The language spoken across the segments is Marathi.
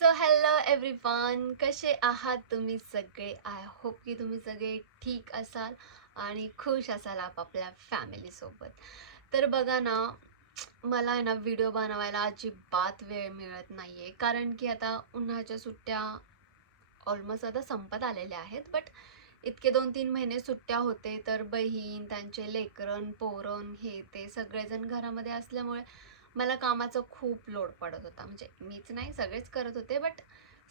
सो हॅलो एव्हरीवन, कसे आहात तुम्ही सगळे? आय होप की तुम्ही सगळे ठीक असाल आणि खुश असाल आपापल्या फॅमिलीसोबत. तर बघा ना, मला आहे ना व्हिडिओ बनवायला अजिबात वेळ मिळत नाही आहे, कारण की आता उन्हाळ्याच्या सुट्ट्या ऑलमोस्ट आता संपत आलेल्या आहेत. बट इतके 2-3 महिने सुट्ट्या होते, तर बहीण, त्यांचे लेकरं, पोरण हे ते सगळेजण घरामध्ये असल्यामुळे मला कामाचा खूप लोड पडत होता. म्हणजे मीच नाही, सगळेच करत होते, बट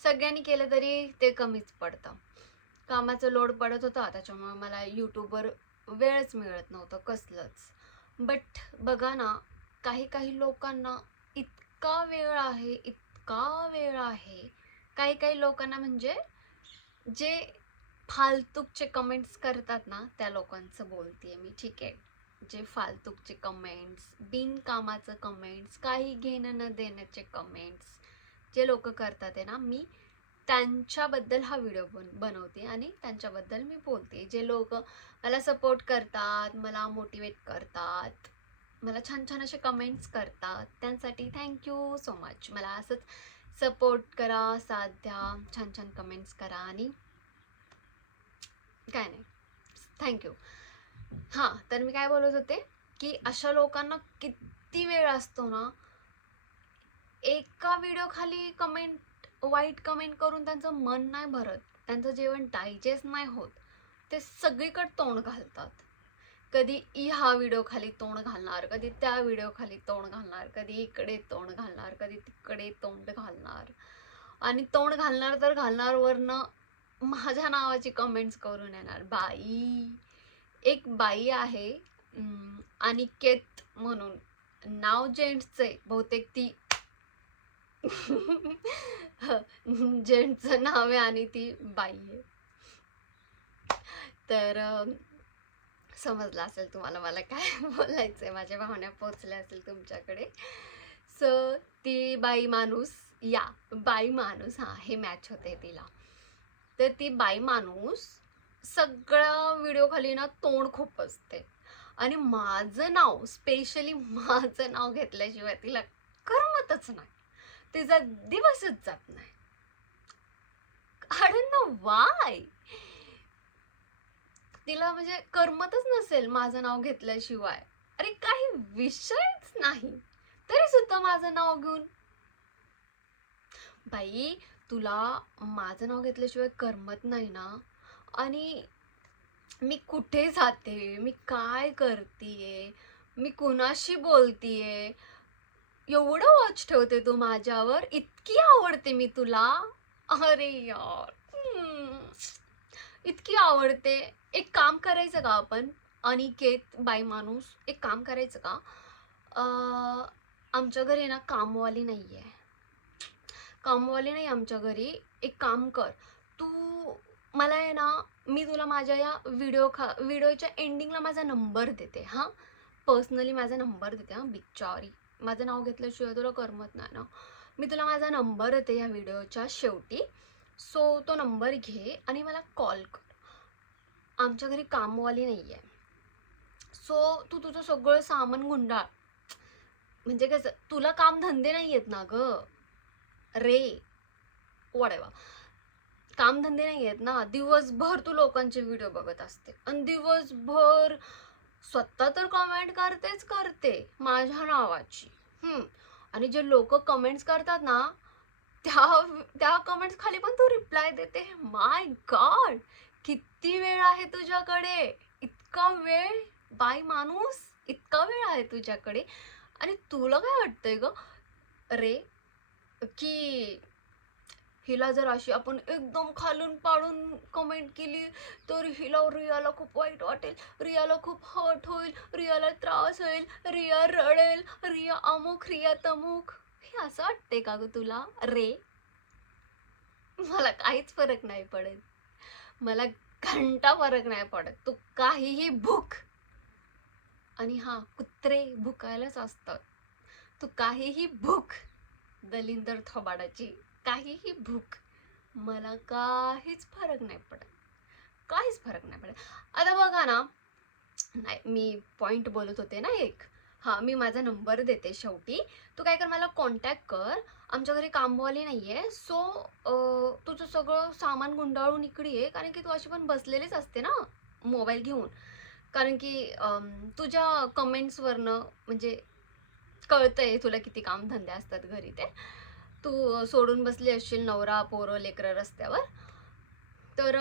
सगळ्यांनी केलं तरी ते कमीच पडतं. कामाचं लोड पडत होता, त्याच्यामुळे मला यूट्यूबवर वेळच मिळत नव्हतं कसलंच. बट बघा ना, काही काही लोकांना इतका वेळ आहे, इतका वेळ आहे. काही काही लोकांना म्हणजे जे फालतूकचे कमेंट्स करतात ना, त्या लोकांचं बोलतेय मी, ठीक आहे. जे फालतूकचे कमेंट्स, बिनकामाचं कमेंट्स, काही घेणं न देण्याचे कमेंट्स जे लोक करतात आहे ना, मी त्यांच्याबद्दल हा व्हिडिओ बनवते आणि त्यांच्याबद्दल मी बोलते. जे लोक मला सपोर्ट करतात, मला मोटिवेट करतात, मला छान छान असे कमेंट्स करतात, त्यांसाठी थँक्यू सो मच. मला असंच सपोर्ट करा, साथ द्या, छान छान कमेंट्स करा आणि काय नाही, थँक्यू. हां, तर मी काय बोलत होते की अशा लोकांना किती वेळ असतो ना, एका व्हिडिओ खाली वाईट कमेंट करून त्यांचं मन नाही भरत, त्यांचं जेवण डायजेस्ट नाही होत, ते सगळीकडे तोंड घालतात. कधी ह्या व्हिडिओ खाली तोंड घालणार, कधी त्या व्हिडिओ खाली तोंड घालणार, कधी इकडे तोंड घालणार, कधी तिकडे तोंड घालणार. आणि तोंड घालणार तर घालणार, वरनं माझ्या नावाची कमेंट्स करून येणार. बाई, एक बाई आहे अनिकेत म्हणून, नाव जेंट्सचं आहे बहुतेक, ती जेंट्सचं नाव आहे आणि ती बाई आहे. तर समजलं असेल तुम्हाला मला काय बोलायचंय, माझ्या भावना पोचल्या असेल तुमच्याकडे. सो ती बाई माणूस, बाई माणूस, हा, हे मॅच होते तिला. तर ती बाई माणूस सगळ्या व्हिडिओ खाली ना तोंड खूप असते आणि माझं नाव, स्पेशली माझं नाव घेतल्याशिवाय तिला करमतच नाही, तिचा दिवसच जात नाही. I don't know why. तिला म्हणजे करमतच नसेल माझं नाव घेतल्याशिवाय. अरे काही विषयच नाही, तरी सुद्धा माझं नाव घेऊन, बाई तुला माझं नाव घेतल्याशिवाय करमत नाही ना, आणि मी कुठे जाते, मी काय करतीये, मी कुणाशी बोलतीये, एवढं वॉच ठेवते तू माझ्यावर, इतकी आवडते मी तुला. अरे यार, इतकी आवडते. एक काम करायचं का आपण, अनिकेत बाई माणूस, एक काम करायचं का, आमच्या घरी ना कामवाली नाहीये, कामवाली नाही आमच्या घरी. एक काम कर तू, मला आहे ना, मी तुला माझ्या या व्हिडिओच्या एंडिंगला माझा नंबर देते. हां, पर्सनली माझा नंबर देते. हां, बिचारी, माझं नाव घेतल्याशिवाय तुला करमत नाही ना. मी तुला माझा नंबर देते या व्हिडिओच्या शेवटी. सो तो नंबर घे आणि मला कॉल कर. आमच्या घरी कामवाली नाही आहे, सो तू तुझं सगळं सामान गुंडाळ. म्हणजे कसं, तुला कामधंदे नाही आहेत ना ग रे, वडेवा, कामधंदे नाही आहेत ना. दिवसभर तू लोकांचे व्हिडिओ बघत असते आणि दिवसभर स्वतः तर कमेंट करते माझ्या नावाची. आणि जे लोक कमेंट्स करतात ना, त्या कमेंट्स खाली पण तू रिप्लाय देते. माय गॉड, किती वेळ आहे तुझ्याकडे, इतका वेळ बाई माणूस, इतका वेळ आहे तुझ्याकडे. आणि तुला काय वाटतंय ग रे, की हिला जर अशी आपण एकदम खालून पाडून कमेंट केली तर रियाला खूप वाईट वाटेल, रियाला खूप हर्ट होईल, रियाला त्रास होईल, रिया रडेल, रिया अमुक, रिया तमुक. हे असं वाटते का ग तुला रे? मला काहीच फरक नाही पडत, मला घंटा फरक नाही पडत. तू काहीही भूक, आणि हा, कुत्रे भुकायलाच असतात. तू काहीही भूक, दलिंदर थोबाडाची, काहीही भूक, मला काहीच फरक नाही पडत, काहीच फरक नाही पडत. आता बघा ना, नाही, मी पॉइंट बोलत होते ना एक, हां, मी माझा नंबर देते शेवटी. तू काय कर, मला कॉन्टॅक्ट कर. आमच्या घरी कामवाली नाही आहे, सो तुझं सगळं सामान गुंडाळून इकडे ये, कारण की तू अशी पण बसलेलीच असते ना मोबाईल घेऊन. कारण की तुझ्या कमेंट्सवरनं म्हणजे कळतंय तुला किती कामधंदे असतात घरी ते. तू सोडून बसली असशील नवरा, पोरं, लेकरं रस्त्यावर. तर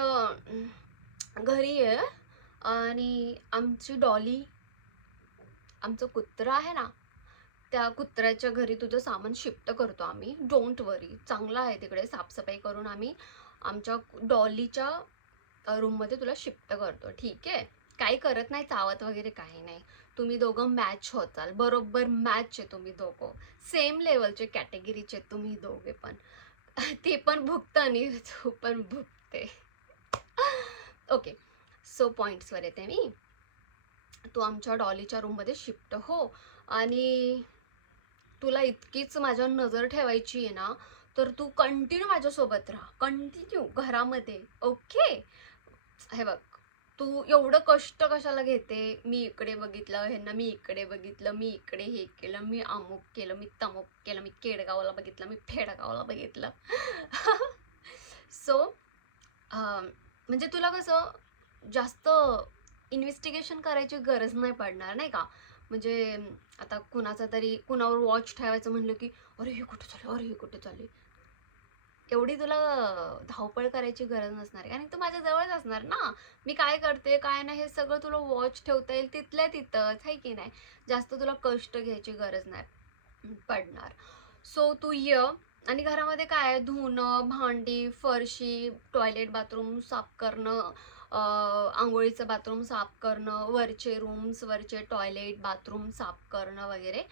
घरी ये आणि आमची डॉली, आमचं कुत्रं आहे ना, त्या कुत्र्याच्या घरी तुझं सामान शिफ्ट करतो आम्ही. डोंट वरी, चांगलं आहे तिकडे, साफसफाई करून आम्ही आमच्या डॉलीच्या रूममध्ये तुला शिफ्ट करतो, ठीक आहे? काही करत नाही, चावत वगैरे काही नाही. तुम्ही दोघं मॅच होताल, बरोबर मॅच आहे तुम्ही दोघं, सेम लेवलचे कॅटेगरीचे तुम्ही दोघे पण. ते पण भुकतं आणि तू पण भुकते. ओके, सो पॉईंट्सवर येते मी. तू आमच्या डॉलीच्या रूममध्ये शिफ्ट हो, आणि तुला इतकीच माझ्यावर नजर ठेवायची आहे ना, तर तू कंटिन्यू माझ्यासोबत राहा, कंटिन्यू घरामध्ये, ओके? हे बघ, तू एवढं कष्ट कशाला घेते? मी इकडे बघितलं ह्यांना, मी इकडे बघितलं, मी इकडे हे केलं, मी अमुक केलं, मी तमुक केलं, मी केडगावला बघितलं, मी फेडगावला बघितलं. सो म्हणजे तुला कसं जास्त इन्व्हेस्टिगेशन करायची गरज नाही पडणार, नाही का? म्हणजे आता कुणाचा तरी कुणावर वॉच ठेवायचं म्हणलं की अरे हे कुठे चालले, अरे हे कुठे चालले, एवढी तुला धावपळ करायची गरज नसणार आहे, कारण तू माझ्या जवळच असणार ना. मी काय करते काय नाही हे सगळं तुला वॉच ठेवता येईल तिथल्या तिथंच, आहे की नाही? जास्त तुला कष्ट घ्यायची गरज नाही पडणार. सो तू ये, आणि घरामध्ये काय आहे, धुणं, भांडी, फरशी, टॉयलेट, बाथरूम साफ करणं, आंघोळीचं बाथरूम साफ करणं, वरचे रूम्स, वरचे टॉयलेट, बाथरूम साफ करणं वगैरे,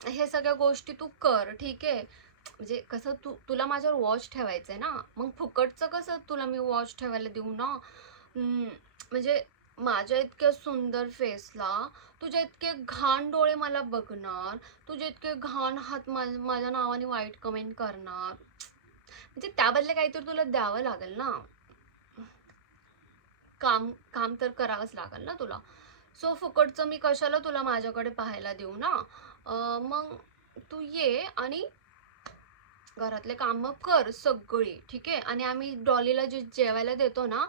हे सगळ्या गोष्टी तू कर, ठीक आहे? म्हणजे कसं तुला माझ्यावर वॉच ठेवायचं आहे ना, मग फुकटचं कसं तुला मी वॉच ठेवायला देऊ ना? म्हणजे माझ्या इतक्या सुंदर फेसला तुझे इतके घाण डोळे मला बघणार, तुझे इतके घाण हात माझ्या नावाने वाईट कमेंट करणार, म्हणजे त्याबद्दल काहीतरी तुला द्यावं लागेल ना. काम काम तर करावंच लागेल ना तुला. सो फुकटचं मी कशाला तुला माझ्याकडे पाहायला देऊ ना. मग तू ये आणि घरातले कामं कर सगळी, ठीक आहे? आणि आम्ही डॉलीला जे जेवायला देतो ना,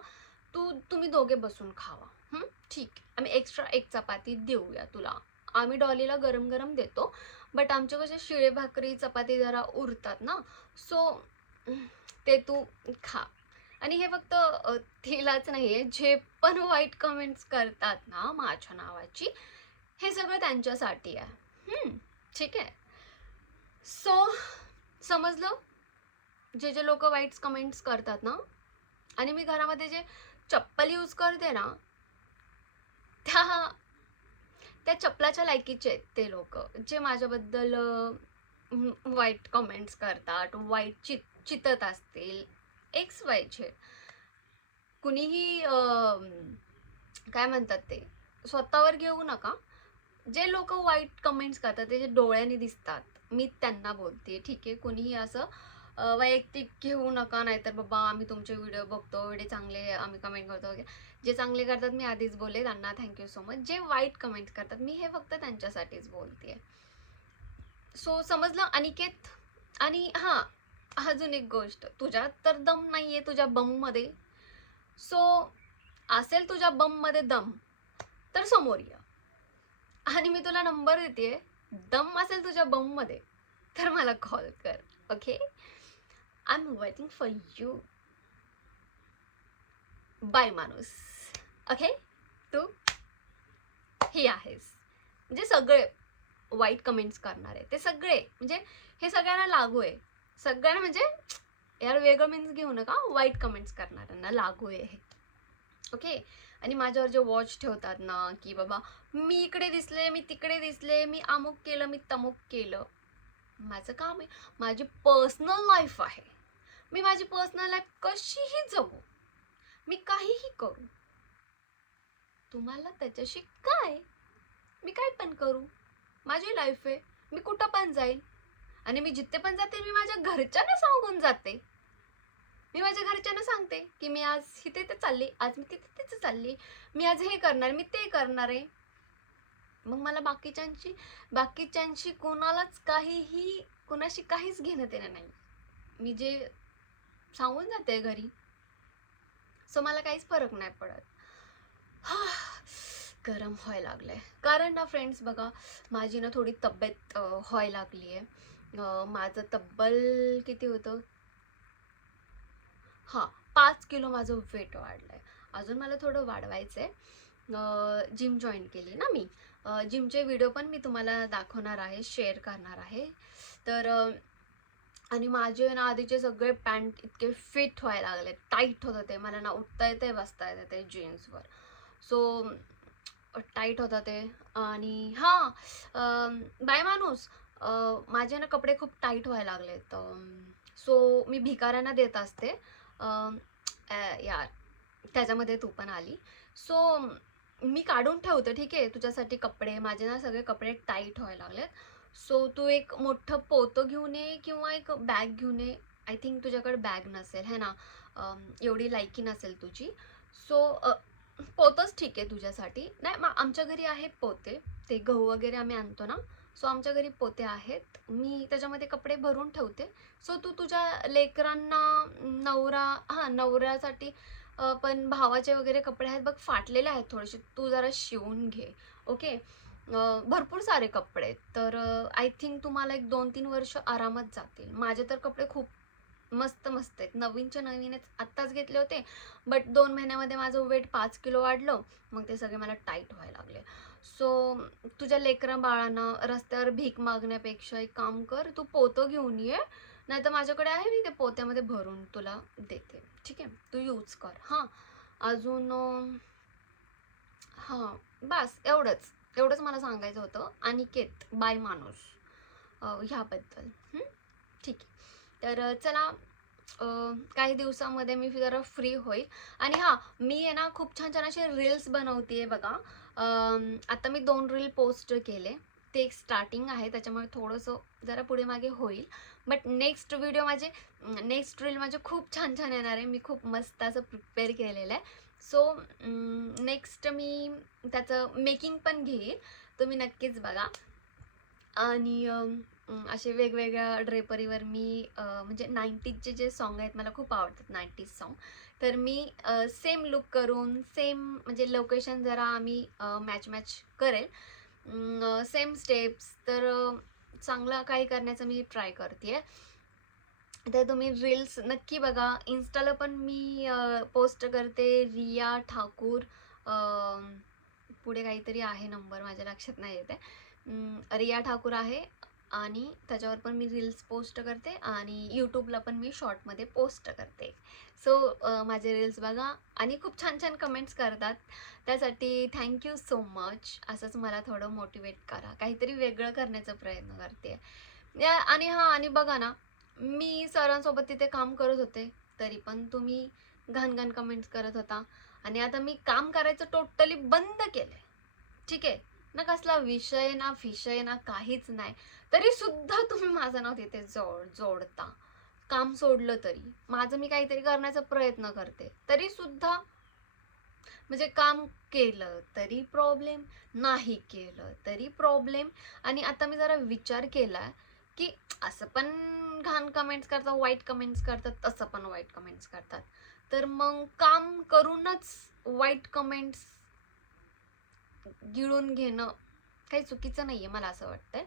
तुम्ही दोघे बसून खावा, ठीक आहे? आम्ही एक्स्ट्रा एक चपाती देऊया तुला. आम्ही डॉलीला गरम गरम देतो, बट आमचे कसे शिळे भाकरी चपाती जरा उरतात ना, सो ते तू खा. आणि हे फक्त तिलाच नाही आहे, जे पण वाईट कमेंट्स करतात ना माझ्या नावाची, हे सगळं त्यांच्यासाठी आहे, ठीक आहे? सो समजलं? जे लोक वाईट कमेंट्स करतात ना, आणि मी घरामध्ये जे चप्पल यूज करते ना, त्या चप्पलाच्या लायकीचे आहेत ते लोक, जे माझ्याबद्दल वाईट कमेंट्स करतात, वाईट चितत असतील, एक्स वायचे. कुणीही काय म्हणतात ते स्वतःवर घेऊ नका. जे लोक वाईट कमेंट्स करतात ते जे डोळ्याने दिसतात, मी त्यांना बोलते, ठीक आहे? कुणीही असं वैयक्तिक घेऊ नका, नाहीतर बाबा आम्ही तुमचे व्हिडिओ बघतो, व्हिडिओ चांगले आम्ही कमेंट करतो वगैरे. जे चांगले करतात मी आधीच बोलले त्यांना थँक्यू सो मच. जे वाईट कमेंट करतात मी हे फक्त त्यांच्यासाठीच बोलते. सो समजलं अनिकेत? आणि हां, अजून एक गोष्ट, तुझ्यात तर दम नाहीये तुझ्या बममध्ये, सो असेल तुझ्या बममध्ये दम तर समोर ये, आणि मी तुला नंबर देते, दम असेल तुझ्या बममध्ये तर मला कॉल कर, okay? I am waiting for you. Bye माणूस, ओके? तू ही आहेस. म्हणजे सगळे वाईट कमेंट्स करणारे ते सगळे, म्हणजे हे सगळ्यांना लागू आहे, सगळ्यांना, म्हणजे यार वेगळं मीन्स घेऊ नका, वाईट कमेंट्स करणाऱ्यांना लागू आहे, ओके? आणि माझ्यावर जे वॉच ठेवतात ना, की बाबा मी इकडे दिसले, मी तिकडे दिसले, मी अमुक केलं, मी तमुक केलं, माझं काम आहे, माझी पर्सनल लाईफ आहे, मी माझी पर्सनल लाईफ कशीही जगू, मी काहीही करू, तुम्हाला त्याच्याशी काय? मी काय पण करू, माझी लाईफ आहे, मी कुठं पण जाईल, आणि मी जिथे पण जाते मी माझ्या घरच्यांना सांगून जाते. मी माझ्या घरच्यांना सांगते की मी आज इथे चालली, आज मी तिथे चालली, मी आज हे करणार, मी ते करणार आहे. मग मला बाकीच्यांशी कोणाशी काहीच घेणं देणं नाही. मी जे सांगून जाते घरी, सो मला काहीच फरक नाही पडत. गरम व्हायला लागलंय कारण ना फ्रेंड्स बघा, माझी ना थोडी तब्येत व्हायला लागली आहे. माझं तब्बल किती होतं, 5 किलो माझं वेट वाढलंय. अजून मला थोडं वाढवायचं आहे. जिम जॉईन केली ना मी. जिमचे व्हिडिओ पण मी तुम्हाला दाखवणार आहे, शेअर करणार आहे. तर आणि माझे ना आधीचे सगळे पॅन्ट इतके फिट व्हायला लागले, टाईट होतं ते. मला ना उठता येते, बसता येते ते जीन्सवर. सो टाईट होतं ते. आणि बाय माणूस, माझे ना कपडे खूप टाईट व्हायला लागलेत. सो मी भिकाऱ्यांना देत असते. यार त्याच्यामध्ये तू पण आली. सो मी काढून ठेवते, ठीक आहे, तुझ्यासाठी कपडे. माझे ना सगळे कपडे टाईट व्हायला लागलेत. सो तू एक मोठं पोतं घेऊन ये किंवा एक बॅग घेऊन ये. आय थिंक तुझ्याकडे बॅग नसेल है ना, एवढी लायकी नसेल तुझी. सो पोतंच ठीक आहे तुझ्यासाठी. नाही, मग आमच्या घरी आहेत पोते, ते गहू वगैरे आम्ही आणतो ना, सो आमच्या घरी पोते आहेत. मी त्याच्यामध्ये कपडे भरून ठेवते. सो तू तुझ्या लेकरांना, नवऱ्यासाठी पण भावाचे वगैरे कपडे आहेत बघ, फाटलेले आहेत थोडेसे, तू जरा शिवून घे. ओके. भरपूर सारे कपडे आहेत. तर आय थिंक तुम्हाला एक 2-3 वर्ष आरामात जातील. माझे तर कपडे खूप मस्त मस्त आहेत, नवीनचे नवीनच आत्ताच घेतले होते. बट 2 महिन्यामध्ये माझं वेट 5 किलो वाढलं. मग ते सगळे मला टाईट व्हायला लागले. सो तुझ्या लेकरा बाळांना रस्त्यावर भीक मागण्यापेक्षा एक काम कर, तू पोतं घेऊन ये. नाही तर माझ्याकडे आहे, मी ते पोत्यामध्ये भरून तुला देते, ठीक आहे, तू यूज कर. अजून बस एवढंच मला सांगायचं होतं. अनिकेत बाय माणूस ह्याबद्दल. ठीक आहे. तर चला, काही दिवसामध्ये मी जरा फ्री होईल. आणि मी आहे ना खूप छान छान असे रील्स बनवते बघा. आता मी 2 रील पोस्ट केले. ते एक स्टार्टिंग आहे, त्याच्यामुळे थोडंसं जरा पुढे मागे होईल. बट नेक्स्ट रील माझे खूप छान छान येणार आहे. मी खूप मस्त असं प्रिपेअर केलेलं आहे. सो नेक्स्ट मी त्याचं मेकिंग पण घेईल, तुम्ही नक्कीच बघा. आणि असे वेगवेगळ्या ड्रेपरीवर मी म्हणजे 90sचे जे सॉन्ग आहेत, मला खूप आवडतात 90s सॉन्ग. तर मी सेम लुक करून, सेम म्हणजे लोकेशन जरा आम्ही मॅच करेल, सेम स्टेप्स. तर चांगलं काही करण्याचं मी ट्राय करते. तर तुम्ही रील्स नक्की बघा. इन्स्टाला पण मी पोस्ट करते, रिया ठाकूर, पुढे काहीतरी आहे नंबर, माझ्या लक्षात नाही येते. रिया ठाकूर आहे. आणि त्याच्यावर पण मी रील्स पोस्ट करते आणि यूट्यूबला पण मी शॉर्टमध्ये पोस्ट करते. सो माझे रील्स बघा आणि खूप छान छान कमेंट्स करतात, त्यासाठी थँक्यू सो मच. असंच मला थोडं मोटिवेट करा, काहीतरी वेगळं करण्याचा प्रयत्न करते. आणि बघा ना, मी सरांसोबत तिथे काम करत होते, तरी पण तुम्ही घाण कमेंट्स करत होता. आणि आता मी काम करायचं टोटली बंद केलंय, ठीक आहे ना, कसला विषय ना फिषय ना काहीच नाही, तरी सुद्धा तुम्ही माझं नाव तिथे जोडता. काम सोडलं तरी माझं मी काहीतरी करण्याचा प्रयत्न करते, तरी सुद्धा म्हणजे काम केलं तरी प्रॉब्लेम, नाही केलं तरी प्रॉब्लेम. आणि आता मी जरा विचार केला की असं पण घाण कमेंट्स करतात, वाईट कमेंट्स करतात, तसं पण वाईट कमेंट्स करतात. तर मग काम करूनच वाईट कमेंट्स गिळून घेणं काही चुकीचं नाही आहे, मला असं वाटतंय.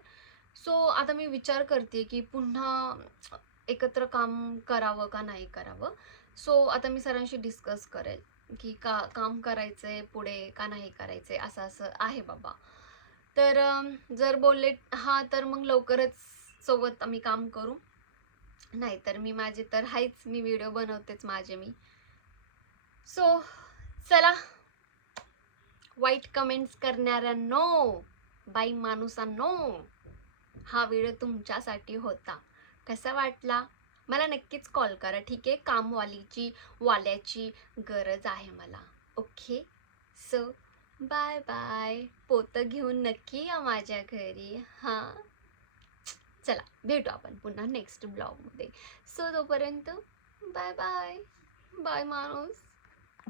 सो आता मी विचार करते की पुन्हा एकत्र काम करावं का नाही करावं. सो आता मी सरांशी डिस्कस करेल की काम करायचंय पुढे का नाही करायचंय, असं आहे बाबा. तर जर बोलले तर मग लवकरच सोबत आम्ही काम करू. नाही तर मी माझे तर आहेच, मी व्हिडिओ बनवतेच माझे मी. सो चला, वाईट कमेंट्स करणाऱ्यांनो, बाई माणूसांनो, हा व्हिडिओ तुमच्यासाठी होता. कसा वाटला मला नक्कीच कॉल करा, ठीक आहे. वाल्याची गरज आहे मला. ओके. So bye bye. पोतं घेऊन नक्की या माझ्या घरी. चला, भेटू आपण पुन्हा नेक्स्ट ब्लॉगमध्ये. सो तोपर्यंत बाय बाय. बाय माणूस.